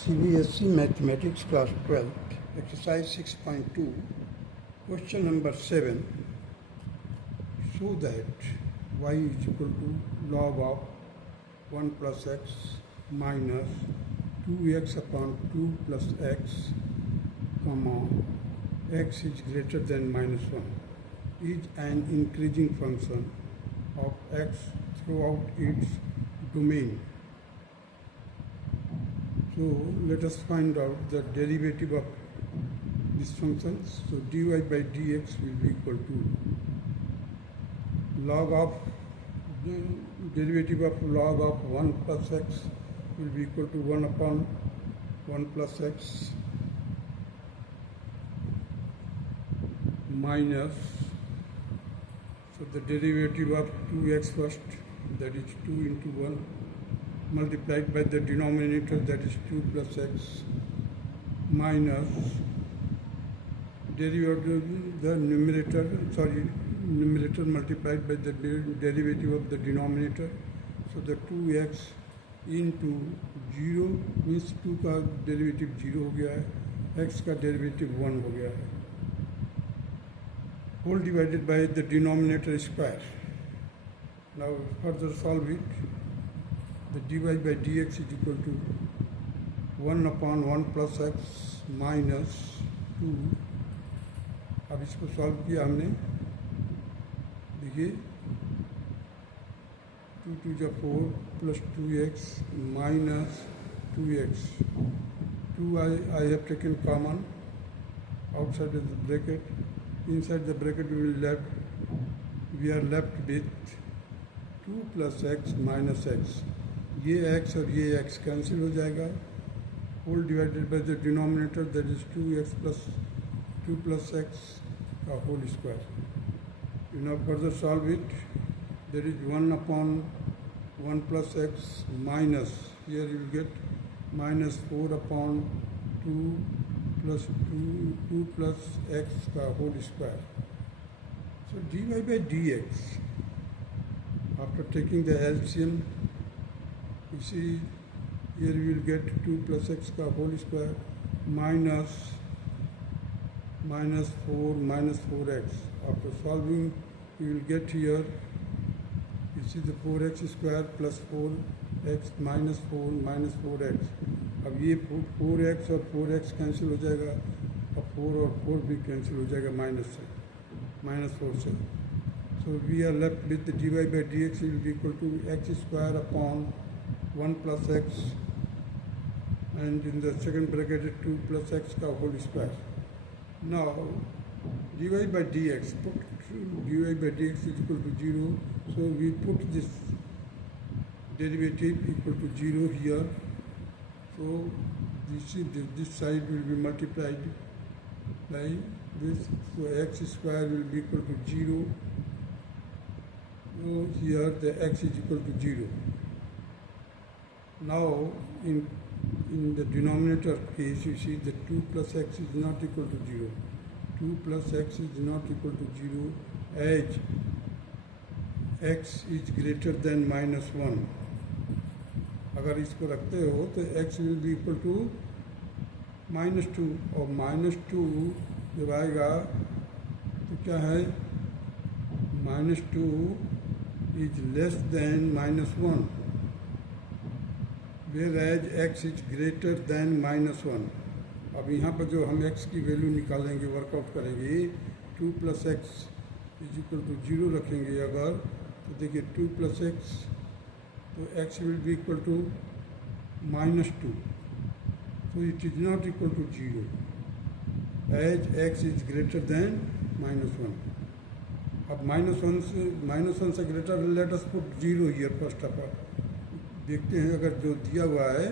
CBSE Mathematics Class 12, Exercise 6.2, Question number 7. Show that y is equal to log of 1 plus x minus 2x upon 2 plus x, comma, x is greater than minus 1, is an increasing function of x throughout its domain. So let us find out the derivative of this function. So dy by dx will be equal to log of the derivative of log of 1 plus x will be equal to 1 upon 1 plus x minus, so the derivative of 2x first, that is 2 into 1, multiplied by the denominator, that is 2 plus x, minus derivative the numerator multiplied by the derivative of the denominator, so the 2x into 0 means 2 का डेरिवेटिव 0 हो गया है, x का डेरिवेटिव 1 हो गया है, whole divided by the denominator square. Now further solve it. The dy by dx is equal to 1 upon 1 plus x minus 2. अब इसको सॉल्व किया हमने, देखिए 2 to the 4 plus 2x minus 2x. 2 I have taken common outside of the bracket. Inside the bracket we are left with 2 plus x minus x. ये x और ये x cancel हो जाएगा, whole divided by the denominator, that is 2x plus 2 plus x का whole square. You now further solve it. That is 1 upon 1 plus x minus, here you will get minus 4 upon 2 plus x का whole square. So dy by dx, after taking the LCM, you see here we will get 2 plus x का whole square minus 4x. After solving we will get here, you see the 4x square plus 4x minus 4x. अब ये 4x और 4x cancel हो जाएगा, अब 4 और 4 भी कैंसिल हो जाएगा माइनस 4 से. So we are left with the dy by dx will be equal to x square upon 1 plus x, and in the second bracket 2 plus x का whole square. Now dy by dx, put dy by dx is equal to 0, so we put this derivative equal to 0 here. So this side will be multiplied by this, so x square will be equal to 0. So here the x is equal to 0. Now in the denominator case, you see the 2 plus x is not equal to 0. 2 plus x is not equal to 0 as x is greater than minus 1. अगर इसको रखते हो तो x will be equal to minus 2, और minus 2 जब आएगा तो क्या है, minus 2 is less than minus 1, whereas x is greater than minus 1. अब यहाँ पर जो हम x की वैल्यू निकालेंगे, वर्कआउट करेंगे, 2 plus x is equal to 0 रखेंगे अगर, तो देखिए 2 प्लस एक्स, तो x will be equal to minus 2, so it is not equal to 0 as x is greater than minus 1. अब माइनस वन से greater, late us put 0 here first of all. देखते हैं अगर जो दिया हुआ है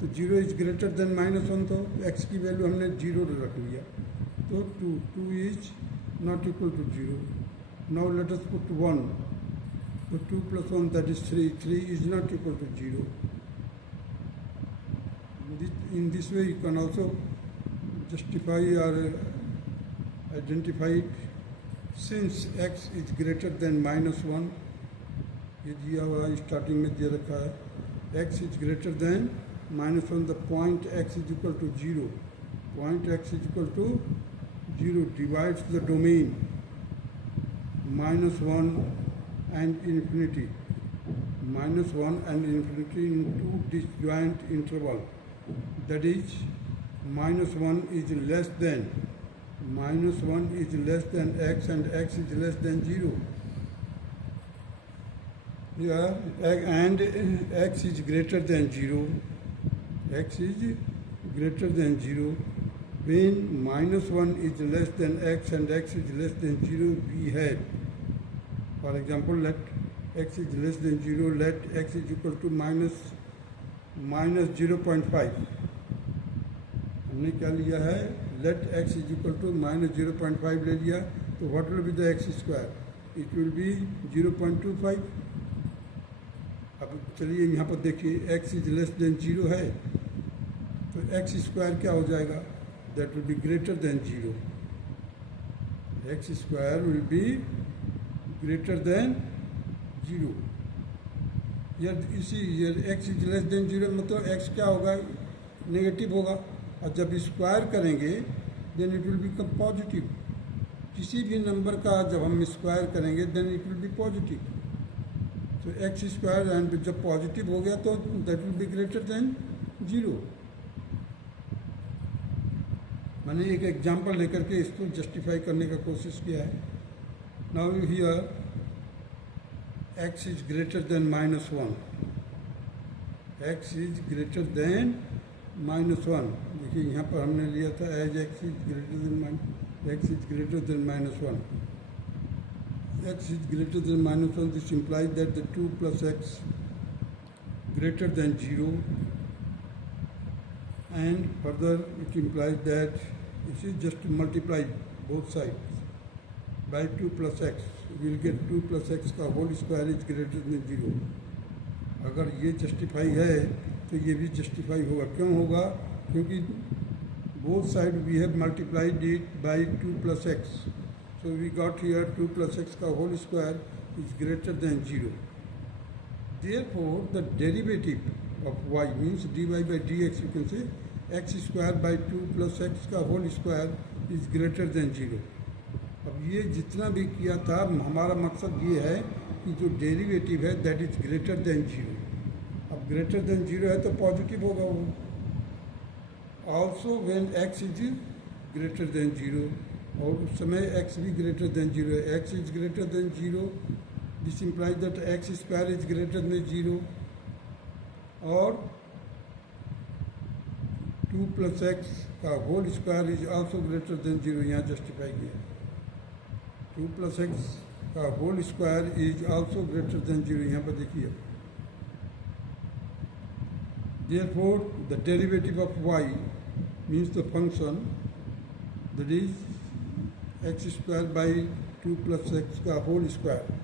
तो 0 इज ग्रेटर देन माइनस 1, तो x की वैल्यू हमने 0 रख लिया, तो 2 is not equal to 0. Now let us put 1, तो 2 plus 1 that is 3 is not equal to 0. In this way you can also justify or identify it. Since x is greater than minus 1, ये दिया हुआ स्टार्टिंग में दे रखा है, x is greater than minus 1 the point x is equal to 0. Point x is equal to 0 divides the domain minus 1 and infinity. Minus 1 and infinity into disjoint interval. That is minus 1 is less than x and x is less than 0. Here and x is greater than 0. X is greater than 0. When minus 1 is less than x and x is less than 0, we had, for example, let x is less than 0, let x is equal to minus 0.5. हमने क्या लिया है? Let x is equal to minus 0.5 ले लिया, तो what will be the x square? It will be 0.25. अब चलिए यहाँ पर देखिए x is less than 0 है, तो x square क्या हो जाएगा? That will be greater than 0. X square will be greater than 0. इसी x is less than 0 मतलब x क्या होगा? नेगेटिव होगा, और जब स्क्वायर करेंगे then it will become positive. किसी भी नंबर का जब हम स्क्वायर करेंगे then it will be positive. तो एक्स स्क्वायर एंड जब पॉजिटिव हो गया तो that will be greater than 0. मैंने एक एग्जांपल लेकर के इसको जस्टिफाई करने का कोशिश किया है. Now here x is greater than minus 1. x is greater than minus 1. देखिए यहाँ पर हमने लिया था as x is greater than minus 1. x is greater than minus 1. This implies that the 2 plus x greater than 0. And further it implies that this is just to multiply both sides by 2 plus x. We will get 2 plus x का whole square is greater than 0. अगर ये जस्टिफाई है तो ये भी जस्टिफाई होगा. क्यों होगा? क्योंकि both side we have multiplied it by 2 plus x. So we got here 2 plus x का whole square is greater than 0. Therefore the derivative of y means dy by dx, you can say x square by 2 plus x का whole square is greater than 0. अब ये जितना भी किया था हमारा मकसद ये है कि जो डेरिवेटिव है दैट इज ग्रेटर देन 0. अब ग्रेटर देन 0 है तो पॉजिटिव होगा वो. Also when x is greater than 0, और उस समय x भी ग्रेटर देन 0 है. x is greater than 0, this implies that x square is greater than 0, और 2 प्लस x का whole square is also greater than 0. यहाँ जस्टिफाई किया. 2 plus x का whole square is also greater than 0. यहाँ पर देखिए. Therefore the derivative of y means the function that is x square by 2 plus x का whole square.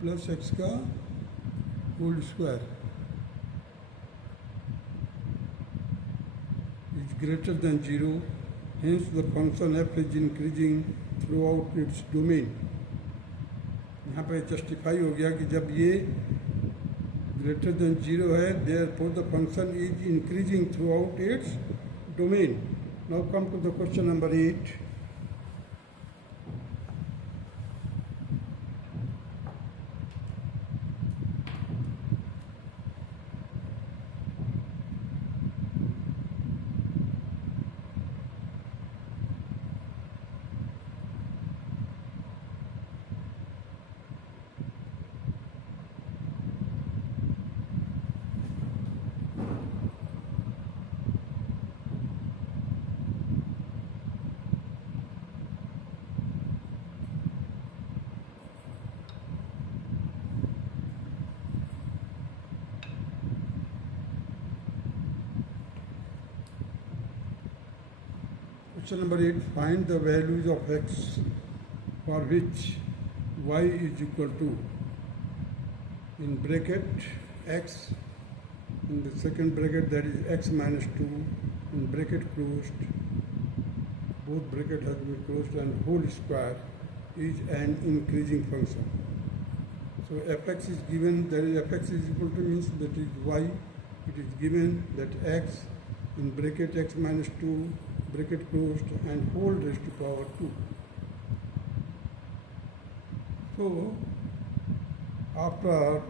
Plus x का whole square is greater than 0, hence the function f is increasing throughout its domain. यहाँ पर जस्टिफाई हो गया कि जब ये greater than 0 है, therefore the function is increasing throughout its domain. Now come to the question number 8. Question number 8, find the values of x for which y is equal to, in bracket x, in the second bracket that is x minus 2, in bracket closed, both bracket has been closed, and whole square is an increasing function. So fx is given, that is fx is equal to means that is y, it is given that x in bracket x minus 2 bracket closed and whole raised to power 2. So after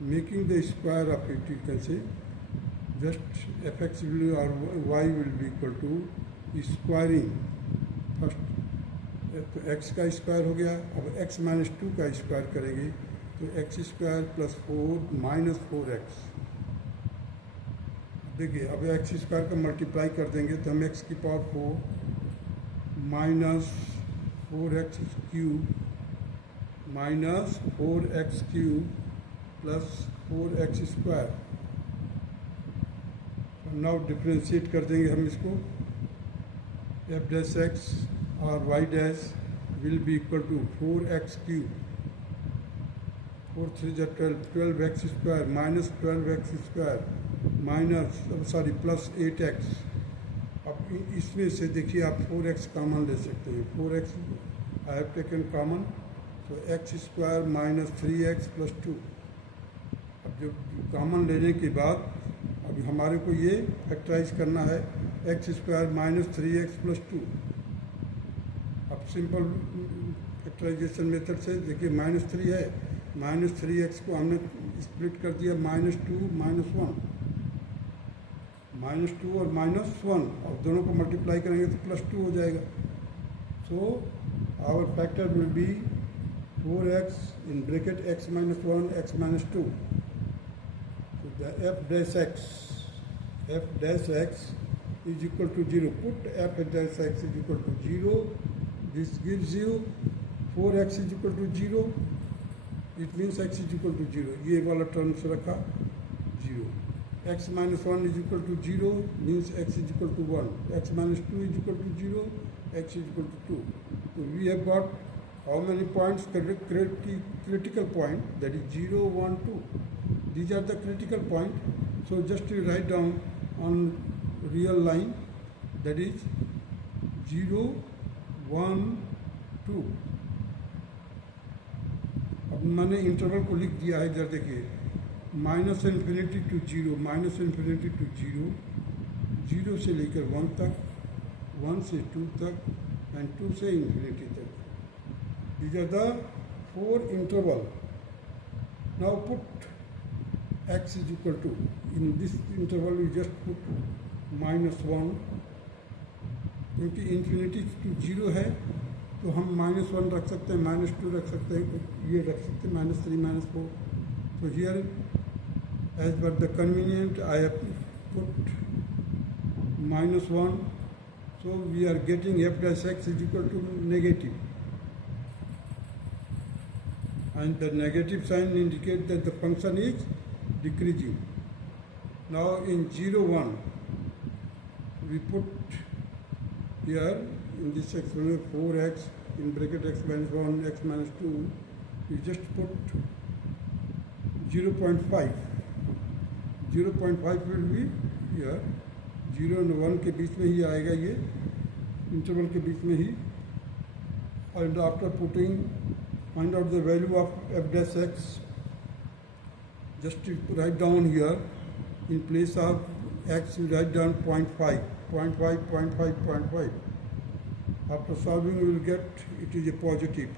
making the square of it, you can say just fx will or y will be equal to squaring first तो x का स्क्वायर हो गया, अब x minus 2 का स्क्वायर करेंगे तो x square plus 4 minus 4x। देखिए अब x स्क्वायर का मल्टीप्लाई कर देंगे तो हम x की power 4 minus 4x cube minus 4x cube plus 4x square. Now differentiate कर देंगे हम इसको, f डैश x और y dash will be equal to 4x cube, 4 3 जा 12x square minus 12x square minus plus 8x। अब इसमें से देखिए आप 4x कॉमन ले सकते हैं, 4x I have taken common, तो x square minus 3x plus 2। अब जब कॉमन लेने के बाद अभी हमारे को ये फैक्टराइज करना है, x square minus 3x plus 2। अब सिंपल फैक्टराइजेशन मेथड से देखिए माइनस 3 है, माइनस 3x को हमने स्प्लिट कर दिया माइनस 2 माइनस 1, माइनस 2 और माइनस 1, और दोनों को मल्टीप्लाई करेंगे तो प्लस 2 हो जाएगा। So our factor will be 4x in bracket x minus 1 x minus 2. So the f dash x is equal to 0. Put f dash x is equal to 0. This gives you 4x is equal to 0. It means x is equal to 0. ये वाला टर्म्स रखा 0. x minus 1 is equal to 0 means x is equal to 1. x minus 2 is equal to 0. X is equal to 2. So we have got how many points? Critical point, that is 0, 1, 2. These are the critical point. So just to write down on real line, that is 0, 1, 2. अब मैंने इंटरवल को लिख दिया है, इधर देखिए minus infinity to 0, minus infinity to 0, 0 से लेकर 1 तक, 1 से 2 तक एंड 2 से इन्फिनिटी तक। These are the 4 interval. Now put x is equal to, in this interval we just put minus 1, क्योंकि इन्फिनिटी टू 0 है तो हम माइनस 1 रख सकते हैं, माइनस 2 रख सकते हैं, ये रख सकते हैं माइनस 3 माइनस 4। So here as per the convenient I have put minus 1, so we are getting f dash x is equal to negative, and the negative sign indicates that the function is decreasing. Now in 0, 1 we put here in this expression 4x in bracket x minus 1 x minus 2, we just put 0.5, 0.5 will be here, 0 and 1 के बीच में ही आएगा, ये इंटरवल के बीच में ही। And after putting, find out the value of f dash x, just to write down here, in place of x you write down 0.5, 0.5, 0.5, 0.5. After solving you will get it is a positive.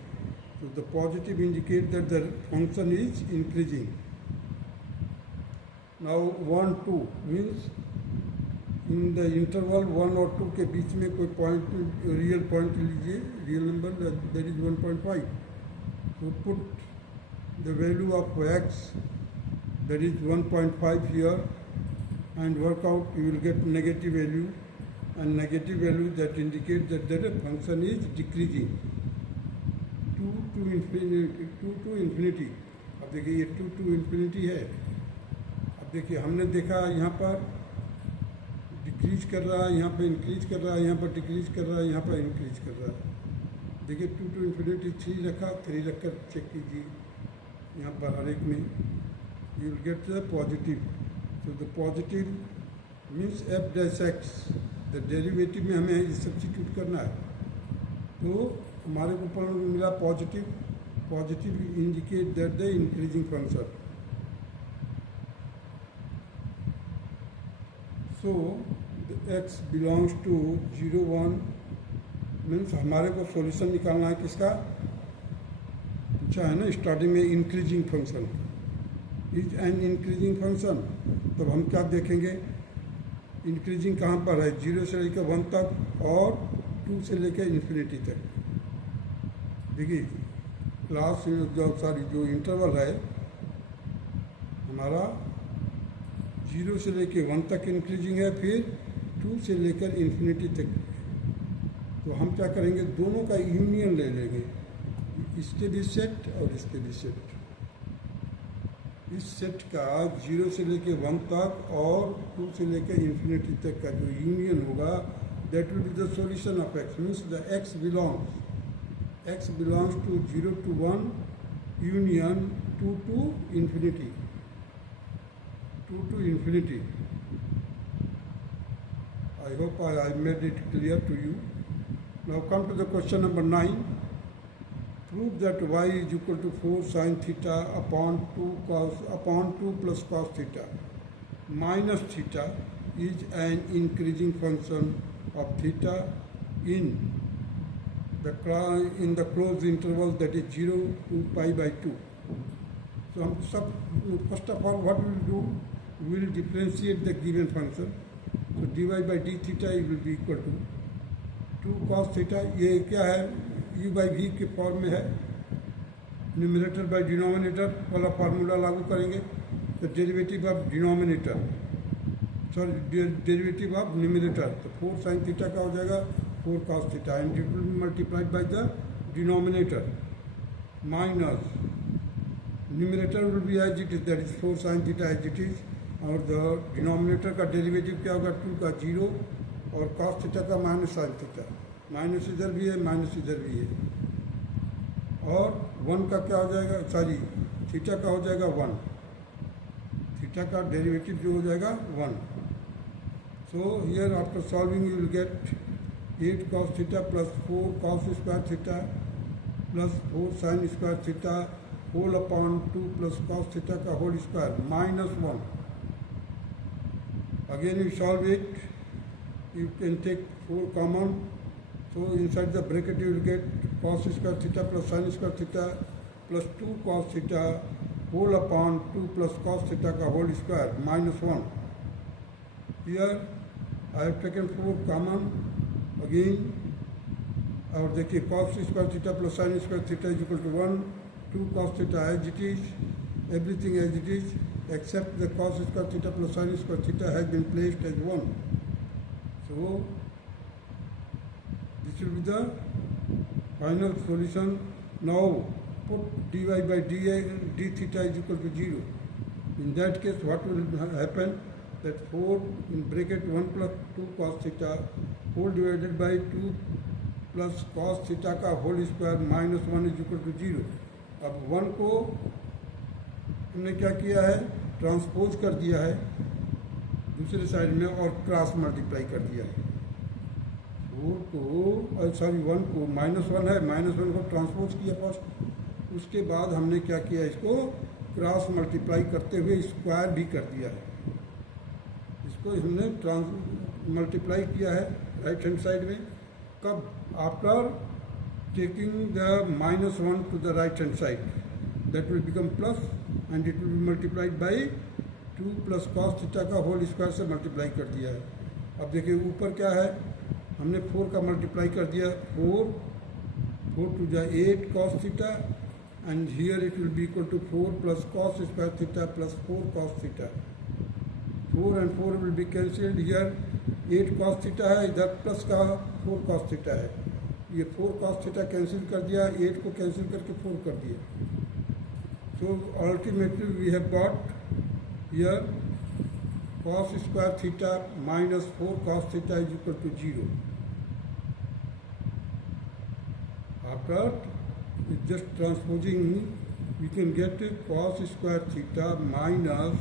So the positive indicates that the function is increasing. Now 1, 2 means in the interval 1 और 2 के बीच में कोई point, real point लीजिए, real number that is 1.5. So put the value of x, that is 1.5 here, and work out, you will get negative value, and negative value that indicates that the function is decreasing 2 to infinity। अब देखिए ये 2 to infinity है। अब देखिए हमने देखा यहाँ पर डिक्रीज कर रहा है, यहाँ पर इंक्रीज कर रहा है, यहाँ पर डिक्रीज कर रहा है, यहाँ पर इंक्रीज कर रहा है। देखिए 2 to infinity 3 रखा, 3 रखकर चेक कीजिए यहाँ पर हर एक में, you will get the positive. So the positive means f dash x, the derivative में हमें सब्स्टिट्यूट करना है। तो हमारे को ऊपर में मिला positive, positive indicate that the increasing function. So x belongs to 0 1 means हमारे को सॉल्यूशन निकालना है किसका, पूछा है ना स्टार्टिंग में increasing function. Is an increasing function, तब हम क्या देखेंगे इंक्रीजिंग कहाँ पर है, 0 से लेकर 1 तक और 2 से लेकर इन्फिनिटी तक. देखिए क्लास जो इंटरवल है हमारा 0 से लेकर 1 तक इंक्रीजिंग है, फिर 2 से लेकर इन्फिनिटी तक. तो हम क्या करेंगे, दोनों का यूनियन ले लेंगे, इसके भी सेट और इसके भी सेट. इस सेट का 0 से लेकर 1 तक और 2 से लेकर इन्फिनिटी तक का जो यूनियन होगा, that will be the solution of x. Means the x belongs to 0 to 1 union 2 to infinity. 2 to infinity. I hope I made it clear to you. Now come to the question number 9. Prove that y is equal to 4 sin theta upon 2 plus cos theta minus theta is an increasing function of theta in the closed interval, that is 0 to pi by 2. So first of all what we will do, we will differentiate the given function. So dy by d theta will be equal to 2 cos theta. ये क्या है, u by v के form में है, numerator by denominator वाला formula लागू करेंगे. तो derivative of denominator, sorry derivative of numerator, तो 4 sin थीटा का हो जाएगा 4 cos theta, and it will be multiplied by the denominator minus numerator will be as it is, that is 4 sin theta as it is, और the denominator का derivative क्या होगा 2 का 0 और cos थीटा का माइनस sin थीटा, माइनस इधर भी है माइनस इधर भी है, और 1 का क्या हो जाएगा, सॉरी थीटा का हो जाएगा 1, थीटा का डेरिवेटिव जो हो जाएगा 1. So here after solving you will get 8 cos theta plus 4 cos square theta plus 4 sin square theta whole upon 2 plus cos theta का whole square minus 1. Again you solve it, you can take 4 common, so inside the bracket you will get cos square theta plus sin square theta plus 2 cos theta whole upon 2 plus cos theta का whole square minus 1. Here I have taken 4 common again, और देखिए cos square theta plus sin square theta is equal to 1, 2 cos theta as it is, everything as it is, except the cos square theta plus sin square theta has been placed as 1. So this will be the final solution. Now put dy by d theta is equal to 0. In that case what will happen, that 4 in bracket 1 plus 2 cos theta whole divided by 2 plus cos theta का whole square minus 1 is equal to 0. अब 1 को हमने क्या किया है, ट्रांसपोज कर दिया है दूसरे साइड में और क्रॉस मल्टीप्लाई कर दिया है. 4 को सॉरी 1 को माइनस 1 है, माइनस 1 को ट्रांसपोज किया फर्स्ट, उसके बाद हमने क्या किया, इसको क्रॉस मल्टीप्लाई करते हुए स्क्वायर भी कर दिया है. इसको हमने मल्टीप्लाई किया है राइट हैंड साइड में. कब, after taking the minus 1 to the right hand side, that will become plus and it will be multiplied by 2 plus cos theta का होल स्क्वायर से मल्टीप्लाई कर दिया है. अब देखिए ऊपर क्या है, हमने 4 का मल्टीप्लाई कर दिया, 4 टू जा 8 cos theta and here it will be equal to 4 plus cos square theta plus 4 cos theta. 4 and 4 will be cancelled, here 8 cos theta है, इधर प्लस का 4 cos थीटा है, ये 4 cos थीटा कैंसिल कर दिया, 8 को कैंसिल करके 4 कर दिया. So ultimately we have got here cos square theta minus 4 cos theta is equal to 0. After just transposing, we can get cos square theta minus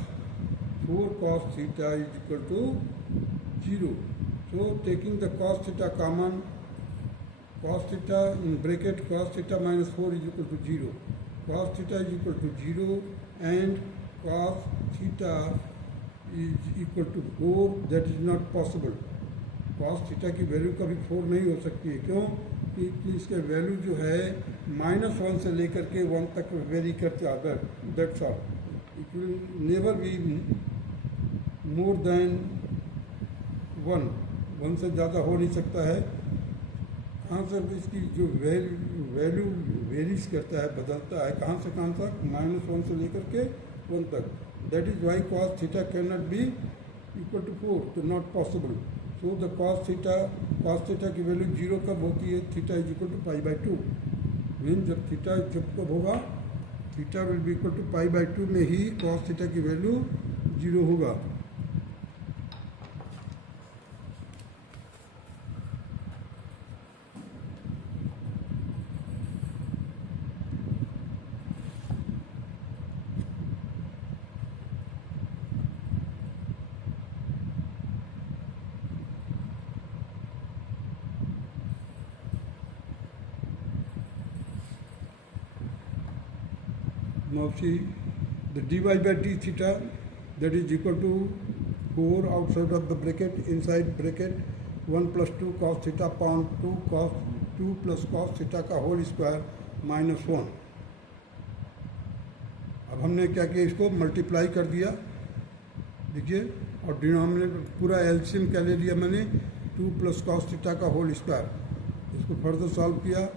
4 cos theta is equal to 0. So taking the cos theta common, cos theta in bracket cos theta minus 4 is equal to 0. Cos theta is equal to 0 and cos theta is equal to 4. That is not possible. cos theta की वैल्यू कभी 4 नहीं हो सकती है. क्यों? कि इसके वैल्यू जो है -1 से लेकर के 1 तक वेरी करता है. That's all. It will never be more than 1 से ज़्यादा हो नहीं सकता है. कहाँ से इसकी जो वैल्यू वेरीज करता है, बदलता है, कहाँ से कहाँ तक? -1 से लेकर के 1 तक. That is why cos theta can not be equal to 4. तो not possible. So the cos theta की वैल्यू 0 कब होती है? Theta is equal to π/2. Mean जब थीटा जब कब होगा? Theta will be equal to π/2 में ही cos थीटा की वैल्यू 0 होगा. Now see the dy by d theta, that is equal to 4 outside of the bracket, inside bracket 1 plus 2 cos theta upon 2 plus cos theta का whole square -1. अब हमने क्या किया? इसको मल्टीप्लाई कर दिया. देखिए, और डिनोमिनेटर पूरा एलसीएम क्या ले लिया मैंने? 2 प्लस cos थीटा का होल स्क्वायर. इसको फर्दर सॉल्व किया,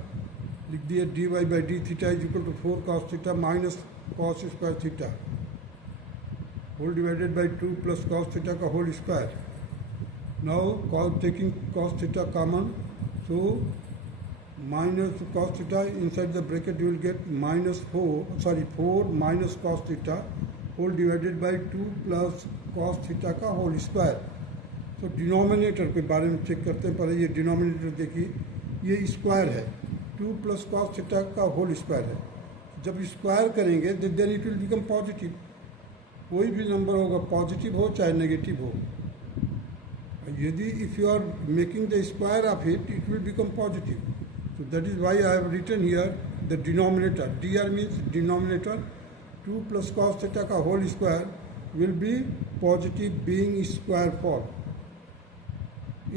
लिख दिया dy by d theta is equal to 4 cos theta minus cos square theta whole divided by 2 plus cos theta का whole square. Now taking cos theta common, so minus cos theta inside the bracket you will get -4 minus cos theta whole divided by 2 plus cos theta का whole square. तो डिनोमिनेटर के बारे में चेक करते हैं. पहले ये डिनोमिनेटर देखिए, ये स्क्वायर है. 2 प्लस cos थीटा का होल स्क्वायर है. जब स्क्वायर करेंगे then it will become positive. कोई भी नंबर होगा, पॉजिटिव हो चाहे नेगेटिव हो. यदि if you are making the square of it, it will become positive. So that is why I have written here the denominator. dr means denominator. 2 plus cos theta का whole square will be positive being square form.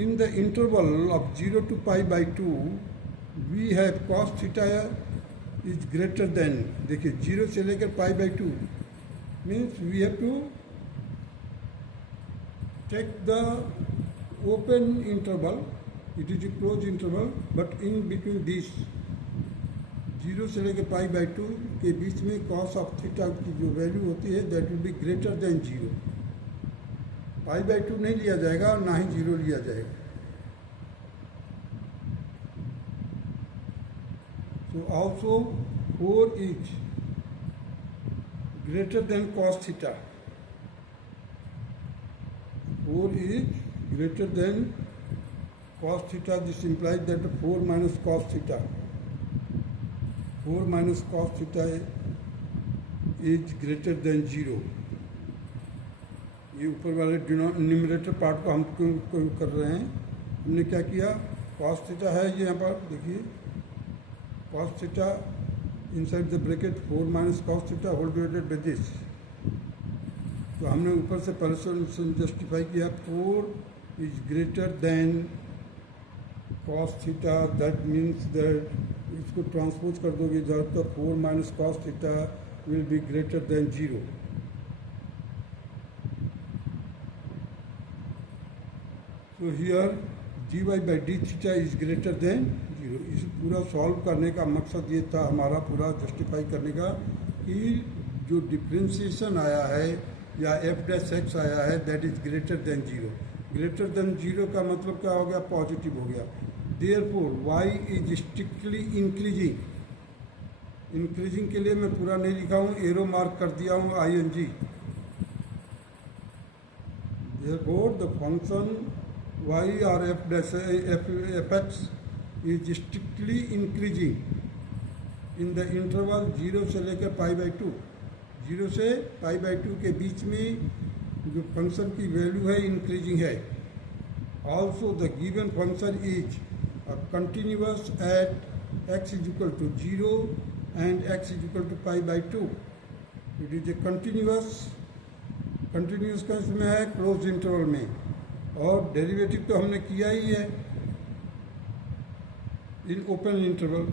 In the interval of 0 to π/2, we have cos theta is greater than, देखिए 0 से लेकर π/2 means we have to take the open interval. It is a closed interval, but in between this 0 से लेकर π/2 के बीच में cos of theta की जो वैल्यू होती है that will be greater than 0. π/2 नहीं लिया जाएगा और ना ही 0 लिया जाएगा. So also 4 is greater than cos theta. 4 is greater than cos theta. This implies that 4 minus cos theta. 4 minus cos theta is greater than 0. ये ऊपर वाले न्यूमरेटर पार्ट को हम कर रहे हैं. हमने क्या किया? cos थीटा है ये यहाँ पर देखिए, cos theta inside the bracket 4 minus cos theta whole divided by this. तो हमने ऊपर से पहले से जस्टिफाई किया 4 is greater than cos theta. That means that इसको ट्रांसपोज कर दोगे इधर तो 4 minus cos theta will be greater than 0. तो here dy by d theta is greater than 0. इसे पूरा सॉल्व करने का मकसद ये था हमारा, पूरा जस्टिफाई करने का, कि जो डिफ्रेंशिएशन आया है या f' आया है that is greater than 0. Greater than 0 का मतलब क्या हो गया? पॉजिटिव हो गया. Therefore y is strictly increasing. Increasing के लिए मैं पूरा नहीं लिखा हूँ, एरो मार्क कर दिया हूँ ing. Therefore the function y or fx is strictly increasing in the interval 0 से लेकर π/2. 0 से π/2 के बीच में जो फंक्शन की वैल्यू है इंक्रीजिंग है. Also the given function is continuous at x is equal to 0 and x is equal to pi by 2. It is a continuous का इसमें है क्लोज इंटरवल में, और डेरिवेटिव तो हमने किया ही है in open interval.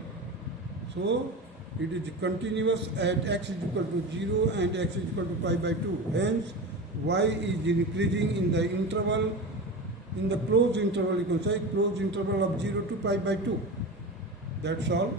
So it is continuous at x is equal to 0 and x is equal to pi by 2. Hence y is increasing in the interval, in the closed interval, you can say closed interval of 0 to pi by 2. That's all.